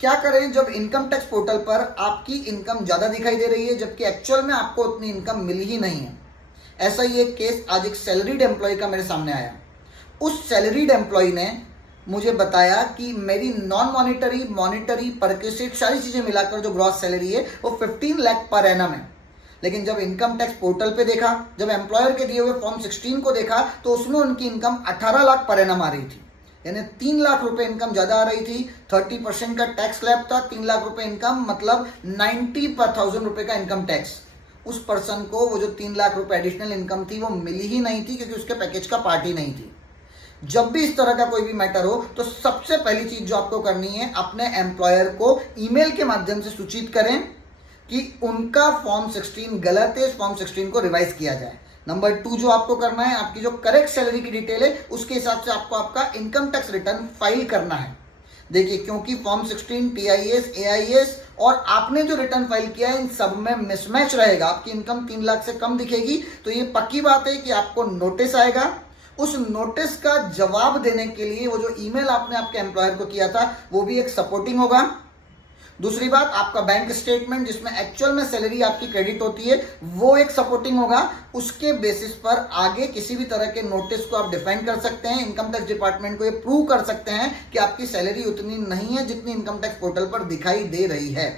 क्या करें जब इनकम टैक्स पोर्टल पर आपकी इनकम ज़्यादा दिखाई दे रही है जबकि एक्चुअल में आपको उतनी इनकम मिल ही नहीं है। ऐसा ही एक केस आज एक सैलरीड एम्प्लॉय का मेरे सामने आया। उस सैलरीड एम्प्लॉय ने मुझे बताया कि मेरी नॉन मॉनिटरी, मॉनिटरी, परक्विजिट सारी चीज़ें मिलाकर जो ग्रॉस सैलरी है वो 15 लाख पर एनम है। लेकिन जब इनकम टैक्स पोर्टल पे देखा, जब एम्प्लॉयर के दिए हुए फॉर्म 16 को देखा तो उसमें उनकी इनकम 18 लाख पर एनम आ रही थी, यानी 3 लाख रुपए इनकम ज़्यादा आ रही थी। 30% का टैक्स स्लैब था, 3 लाख रुपए इनकम मतलब 90,000 रुपए का इनकम टैक्स। उस पर्सन को वो जो 3 लाख रुपए एडिशनल इनकम थी वो मिली ही नहीं थी क्योंकि उसके पैकेज का पार्ट ही नहीं थी। जब भी इस तरह का कोई भी मैटर हो तो सबसे पहली चीज जो आपको करनी है, अपने एम्प्लॉयर को ईमेल के माध्यम से सूचित करें कि उनका फॉर्म 16 गलत है, इस फॉर्म 16 को रिवाइज किया जाए। नंबर 2 जो आपको करना है, आपकी जो करेक्ट सैलरी की डिटेल है उसके हिसाब से आपको आपका इनकम टैक्स रिटर्न फाइल करना है। देखिए, क्योंकि फॉर्म 16, टीआईएस, एआईएस और आपने जो रिटर्न फाइल किया है इन सब में मिसमैच रहेगा, आपकी इनकम 3 लाख से कम दिखेगी, तो ये पक्की बात है कि आपको नोटिस आएगा। उस नोटिस का जवाब देने के लिए वो जो ईमेल आपने आपके एम्प्लॉयर को किया था वो भी एक सपोर्टिंग होगा। दूसरी बात, आपका बैंक स्टेटमेंट जिसमें एक्चुअल में सैलरी आपकी क्रेडिट होती है वो एक सपोर्टिंग होगा। उसके बेसिस पर आगे किसी भी तरह के नोटिस को आप डिफेंड कर सकते हैं, इनकम टैक्स डिपार्टमेंट को ये प्रूव कर सकते हैं कि आपकी सैलरी उतनी नहीं है जितनी इनकम टैक्स पोर्टल पर दिखाई दे रही है।